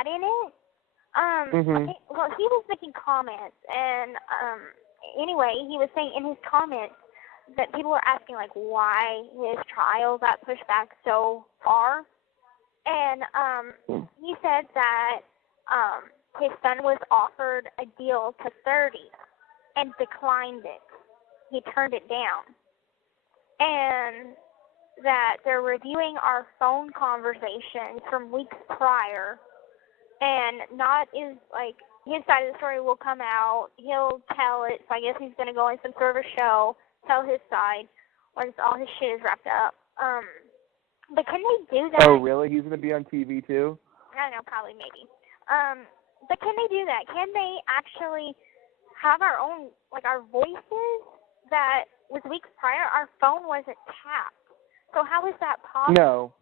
had in it. Well, he was making comments, and anyway, he was saying in his comments that people were asking, like, why his trial got pushed back so far. And he said that his son was offered a deal to 30 and declined it. He turned it down. And that they're reviewing our phone conversations from weeks prior, and his side of the story will come out. He'll tell it, so I guess he's going to go in some sort of a show, tell his side once all his shit is wrapped up. But can they do that? Oh, really? He's going to be on TV too? I don't know, probably, maybe. But can they do that? Can they actually have our own, like, our voices that was weeks prior? Our phone wasn't tapped. So how is that possible?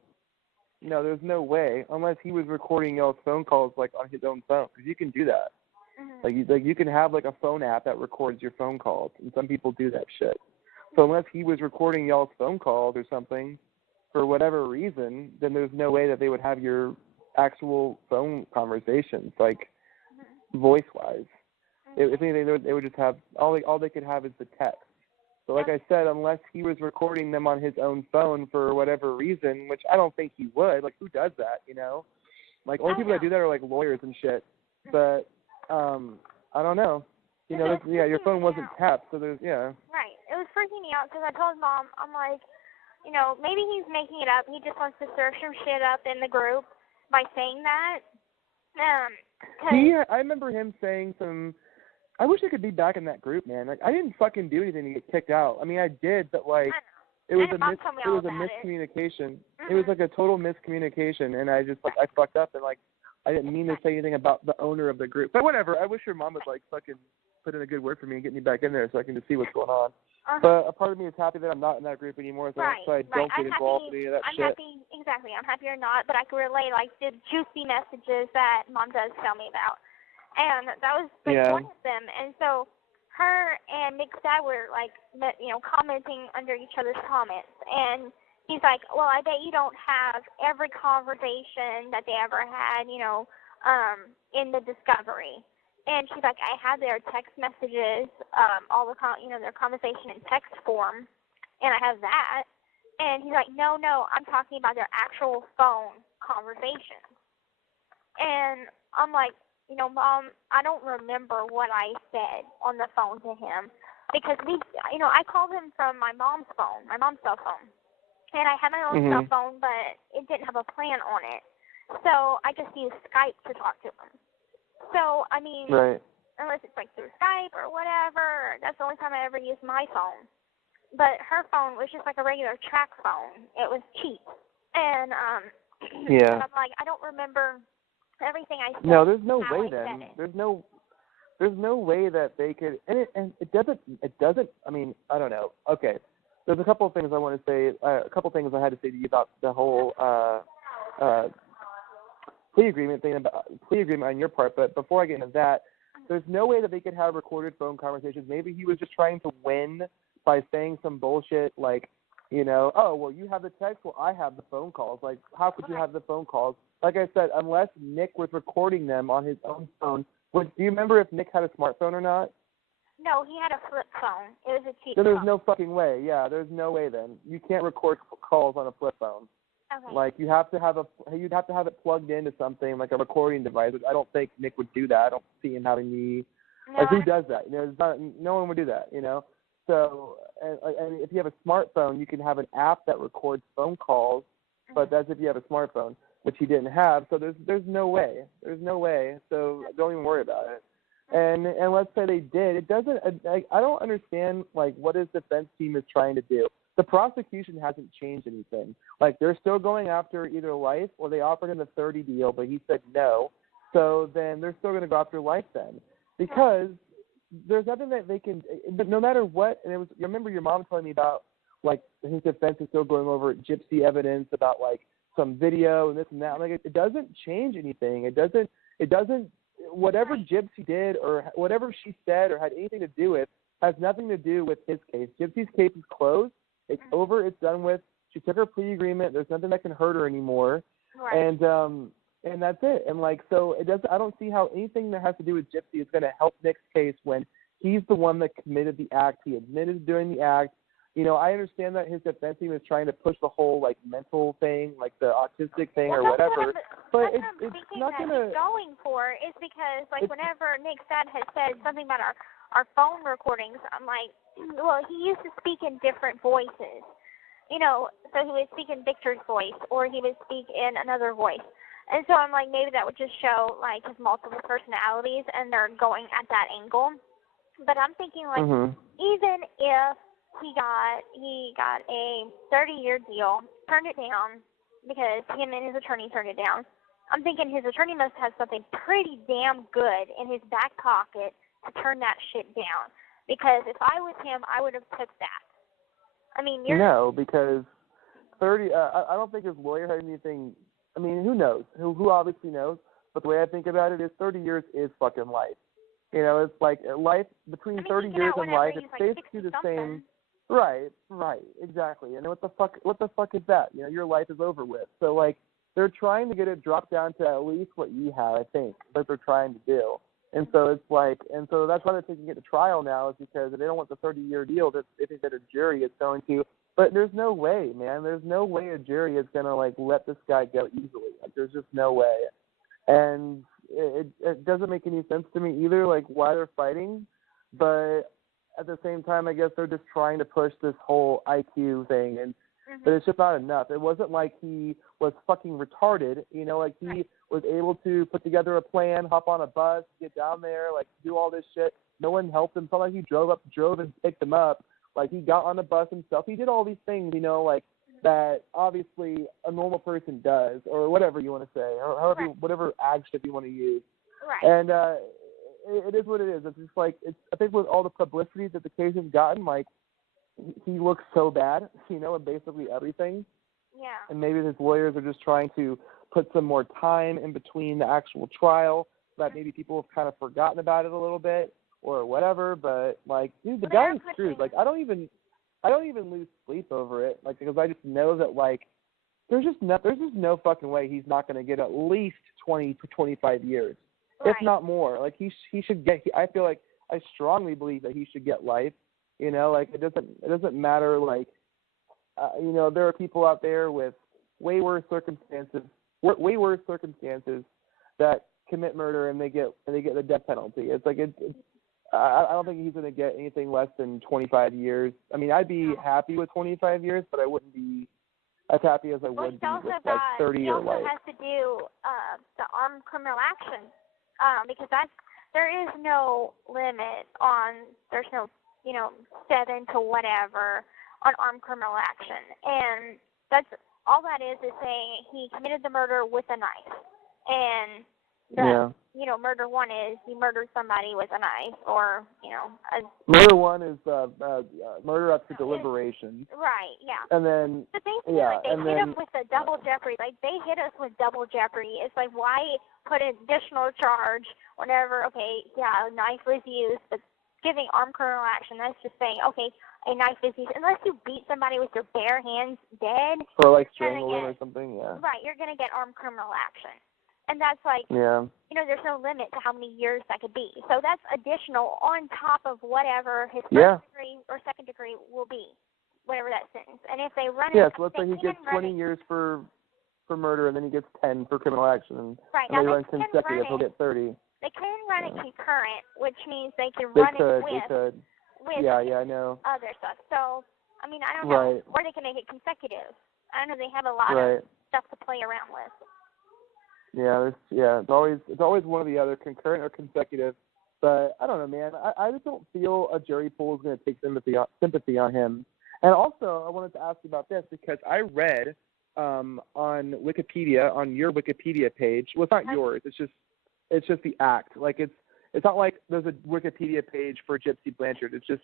No, there's no way, unless he was recording y'all's phone calls, like, on his own phone, because you can do that. Mm-hmm. Like you can have, like, a phone app that records your phone calls, and some people do that shit. So unless he was recording y'all's phone calls or something, for whatever reason, then there's no way that they would have your actual phone conversations, like, voice-wise. If anything, they would just have, all they could have is the text. So like I said, unless he was recording them on his own phone for whatever reason, which I don't think he would. Like, who does that, you know? Like, only people that do that are, like, lawyers and shit. But, I don't know. You know, your phone wasn't tapped, so there's, Right. It was freaking me out because I told Mom, I'm like, you know, maybe he's making it up. He just wants to stir some shit up in the group by saying that. I remember him saying some... I wish I could be back in that group, man. Like, I didn't fucking do anything to get kicked out. I mean, I did, but, like, it was a miscommunication. It was, like, a total miscommunication, and I just, like, I fucked up, and, like, I didn't mean to say anything about the owner of the group. But whatever. I wish your mom would, like, fucking put in a good word for me and get me back in there so I can just see what's going on. But a part of me is happy that I'm not in that group anymore, so I don't get involved in any of that shit. I'm happy or not, but I can relay, like, the juicy messages that Mom does tell me about. And that was one of them. And so her and Nick's dad were, like, you know, commenting under each other's comments. And he's like, well, I bet you don't have every conversation that they ever had, you know, in the discovery. And she's like, I have their text messages, their conversation in text form, and I have that. And he's like, no, I'm talking about their actual phone conversations. And I'm like, you know, Mom, I don't remember what I said on the phone to him because I called him from my mom's phone, my mom's cell phone. And I had my own cell phone, but it didn't have a plan on it. So I just used Skype to talk to him. So, I mean, unless it's like through Skype or whatever, that's the only time I ever used my phone. But her phone was just like a regular track phone. It was cheap. And and I'm like, I don't remember everything I said. No, there's no way then. There's no way that they could, and it doesn't, I mean, I don't know. Okay. There's a couple of things I want to say, a couple of things I had to say to you about the whole plea agreement on your part, but before I get into that, there's no way that they could have recorded phone conversations. Maybe he was just trying to win by saying some bullshit like, you know, oh, well, you have the text, well, I have the phone calls. Like, how could you have the phone calls? Like I said, unless Nick was recording them on his own phone. Do you remember if Nick had a smartphone or not? No, he had a flip phone. It was a cheap phone. There's phone. no fucking way. Yeah, there's no way then. You can't record calls on a flip phone. Okay. Like, you'd have to have it plugged into something like a recording device. I don't think Nick would do that. I don't see him having who does that? You know, no one would do that, you know? So, and if you have a smartphone, you can have an app that records phone calls, but that's if you have a smartphone, which he didn't have. So there's no way. There's no way. So don't even worry about it. And let's say they did. It doesn't. I don't understand like what his defense team is trying to do. The prosecution hasn't changed anything. Like they're still going after either life or they offered him the 30 deal, but he said no. So then they're still going to go after life then because there's nothing that they can. But no matter what, and you remember your mom telling me about like his defense is still going over Gypsy evidence about like some video and this and that. Like it doesn't change anything. It doesn't. Whatever Gypsy did or whatever she said or had anything to do with has nothing to do with his case. Gypsy's case is closed. It's over. It's done with. She took her plea agreement. There's nothing that can hurt her anymore. Right. And And that's it. And like, so it doesn't. I don't see how anything that has to do with Gypsy is going to help Nick's case when he's the one that committed the act. He admitted to doing the act. You know, I understand that his defense team is trying to push the whole like mental thing, like the autistic thing or whatever. But it's not going to. Going for is because like whenever Nick's dad has said something about our phone recordings, I'm like, well, he used to speak in different voices. You know, so he would speak in Victor's voice or he would speak in another voice. And so I'm like, maybe that would just show, like, his multiple personalities, and they're going at that angle. But I'm thinking, like, even if he got a 30-year deal, turned it down, because him and his attorney turned it down, I'm thinking his attorney must have something pretty damn good in his back pocket to turn that shit down. Because if I was him, I would have took that. I mean, No, because 30, I don't think his lawyer had anything. I mean, who knows? Who obviously knows? But the way I think about it is 30 years is fucking life. You know, it's like life between 30 years and life. It's like basically the same. Right, exactly. And what the fuck is that? You know, your life is over with. So like, they're trying to get it dropped down to at least what you have. I think that they're trying to do. And so it's like, and so that's why they're taking it to trial now, is because they don't want the 30-year deal that they think that a jury is going to. But there's no way, man. There's no way a jury is going to, like, let this guy go easily. Like, there's just no way. And it doesn't make any sense to me either, like, why they're fighting. But at the same time, I guess they're just trying to push this whole IQ thing. And but it's just not enough. It wasn't like he was fucking retarded. You know, like, he was able to put together a plan, hop on a bus, get down there, like, do all this shit. No one helped him. It's not like he drove and picked him up. Like, he got on the bus himself. He did all these things, you know, like, that obviously a normal person does, or whatever you want to say, or however, whatever adjective you want to use. Right. And it is what it is. It's just like, I think with all the publicity that the case has gotten, like, he looks so bad, you know, in basically everything. Yeah. And maybe his lawyers are just trying to put some more time in between the actual trial, so that maybe people have kind of forgotten about it a little bit, or whatever. But like, dude, the guy is screwed. Like, I don't even lose sleep over it, like, because I just know that, like, there's just no fucking way he's not going to get at least 20 to 25 years, if not more. Like, he should get. I feel like I strongly believe that he should get life. You know, like, it doesn't matter. Like, you know, there are people out there with way worse circumstances that commit murder and they get the death penalty. It's like I don't think he's going to get anything less than 25 years. I mean, I'd be happy with 25 years, but I wouldn't be as happy as I would be with, like, 30 or life. It also has to do the armed criminal action, because there is no limit on, there's no, you know, 7 to whatever on armed criminal action. And that's all that is saying he committed the murder with a knife. And you know, murder 1 is he murdered somebody with a knife, or, you know, murder 1 is murder up to deliberation. Right, yeah. And then but basically, like, they hit us with a double jeopardy. Like, they hit us with double jeopardy. It's like, why put an additional charge whenever, okay, yeah, a knife was used, but giving armed criminal action, that's just saying, okay, a knife is used. Unless you beat somebody with your bare hands dead. Or, like, strangle them or something, yeah. Right, you're going to get armed criminal action. And that's like, you know, there's no limit to how many years that could be. So that's additional on top of whatever his first degree or second degree will be, whatever that sentence. And if they run it, so let's say he gets 20 years for murder, and then he gets 10 for criminal action. And now they run consecutive, he'll get 30. They can run it concurrent, which means they can run it with I know. other stuff. So, I mean, I don't know, or they can make it consecutive. I know they have a lot of stuff to play around with. It's always one or the other, concurrent or consecutive. But I don't know, man. I just don't feel a jury pool is going to take sympathy on him. And also, I wanted to ask you about this because I read on Wikipedia, on your Wikipedia page. Well, it's not yours. It's just the act. Like, it's not like there's a Wikipedia page for Gypsy Blanchard. It's just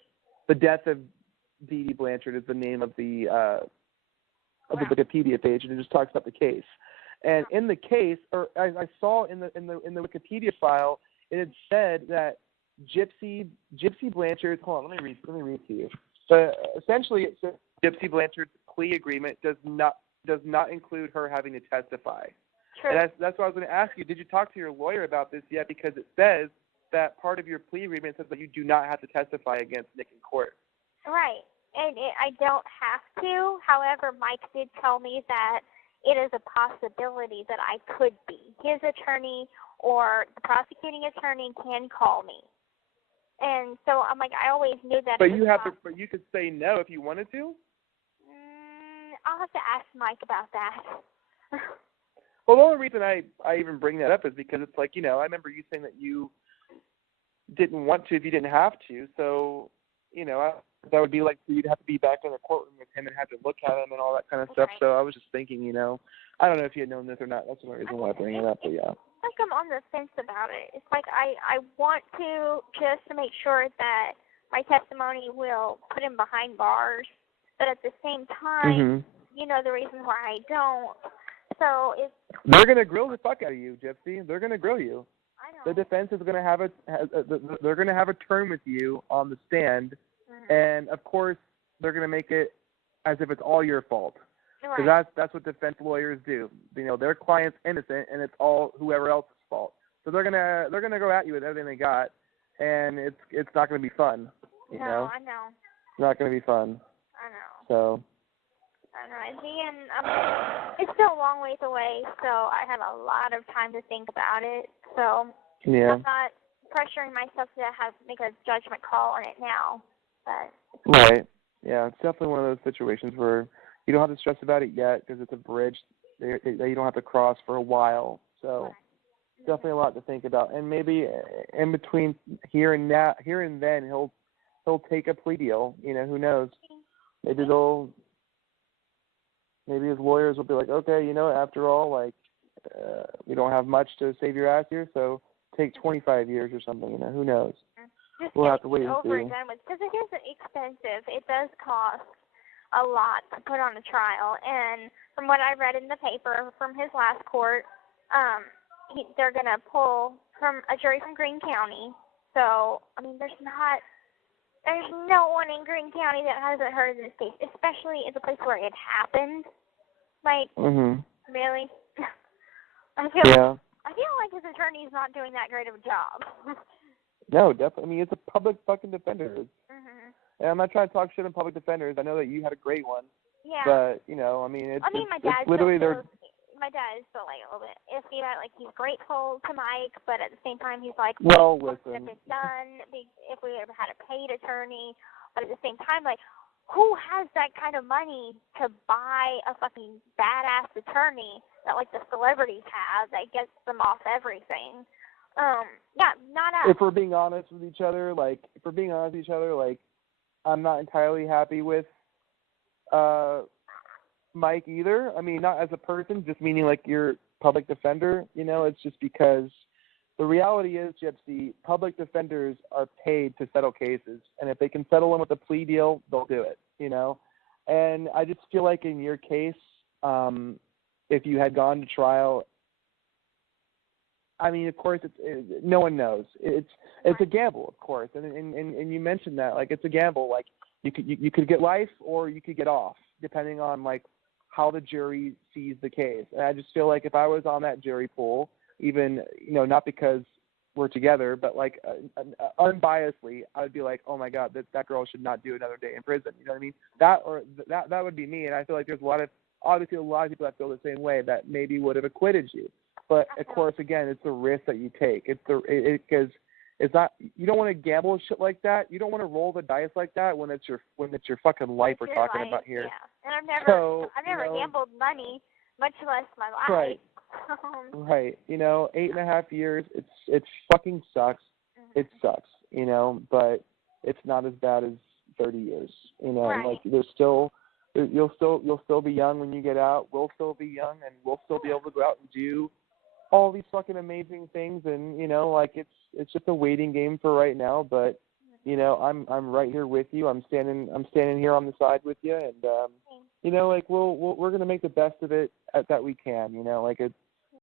the death of Dee Dee Blanchard is the name of the the Wikipedia page, and it just talks about the case. And in the case, or I saw in the Wikipedia file, it had said that Gypsy Blanchard. Hold on, let me read to you. But essentially, it says Gypsy Blanchard's plea agreement does not include her having to testify. True. And that's why I was going to ask you, did you talk to your lawyer about this yet? Because it says that part of your plea agreement says that you do not have to testify against Nick in court. Right. And I don't have to. However, Mike did tell me that it is a possibility that I could be. His attorney or the prosecuting attorney can call me. And so I'm like, I always knew that. But but you could say no if you wanted to? I'll have to ask Mike about that. Well, the only reason I even bring that up is because it's like, I remember you saying that you didn't want to if you didn't have to. So, that would be like you'd have to be back in the courtroom with him and have to look at him and all that kind of stuff. So I was just thinking, I don't know if you had known this or not. That's the only reason why I bring it up, but yeah. It's like I'm on the fence about it. It's like I want to just to make sure that my testimony will put him behind bars, but at the same time, the reason why I don't. So they're gonna grill the fuck out of you, Gypsy. They're gonna grill you. I know. The defense is gonna have they're gonna have a term with you on the stand, and of course they're gonna make it as if it's all your fault. Because that's what defense lawyers do. Their client's innocent, and it's all whoever else's fault. So they're gonna go at you with everything they got, and it's not gonna be fun. I know. It's not gonna be fun. I know. So. I don't know. And it's still a long ways away, so I have a lot of time to think about it. So I'm not pressuring myself to make a judgment call on it now. But right. Yeah, it's definitely one of those situations where you don't have to stress about it yet because it's a bridge that you don't have to cross for a while. So definitely a lot to think about. And maybe in between here and then he'll take a plea deal. Who knows? Maybe his lawyers will be like, okay, after all, we don't have much to save your ass here, so take 25 years or something. Who knows? We'll have to wait and see. Because it is expensive. It does cost a lot to put on a trial. And from what I read in the paper from his last court, they're going to pull from a jury from Greene County. So, there's no one in Greene County that hasn't heard of this case, especially in the place where it happened. Really? I feel like his attorney's not doing that great of a job. No, definitely. it's a public fucking defender. And I'm not trying to talk shit on public defenders. I know that you had a great one. Yeah. But, it's literally my dad is still a little bit iffy about it. He's grateful to Mike, but at the same time he's like, well, listen. If it's done, if we ever had a paid attorney, but at the same time, who has that kind of money to buy a fucking badass attorney that the celebrities have that gets them off everything? Not us. If we're being honest with each other, I'm not entirely happy with Mike either. Not as a person, just meaning your public defender. It's just because the reality is, Gypsy, public defenders are paid to settle cases, and if they can settle them with a plea deal, they'll do it. And I just feel like in your case, if you had gone to trial, of course, no one knows. It's a gamble, of course, and you mentioned that it's a gamble. You could get life or you could get off, depending on how the jury sees the case. And I just feel like if I was on that jury pool, even not because we're together, but unbiasedly, I would be like, oh my God, that girl should not do another day in prison. You know what I mean? That would be me. And I feel like there's obviously a lot of people that feel the same way that maybe would have acquitted you. But of course, again, it's the risk that you take. Because it's not, you don't want to gamble with shit like that. You don't want to roll the dice like that when it's your fucking life we're talking about here. Yeah. And I've never gambled money, much less my life. Right. Right. 8.5 years. It fucking sucks. It sucks. But it's not as bad as 30 years. Right. There's still, you'll still be young when you get out. We'll still be young, and we'll still be able to go out and do all these fucking amazing things. And it's just a waiting game for right now. But I'm right here with you. I'm standing here on the side with you, and we're gonna make the best of it that we can.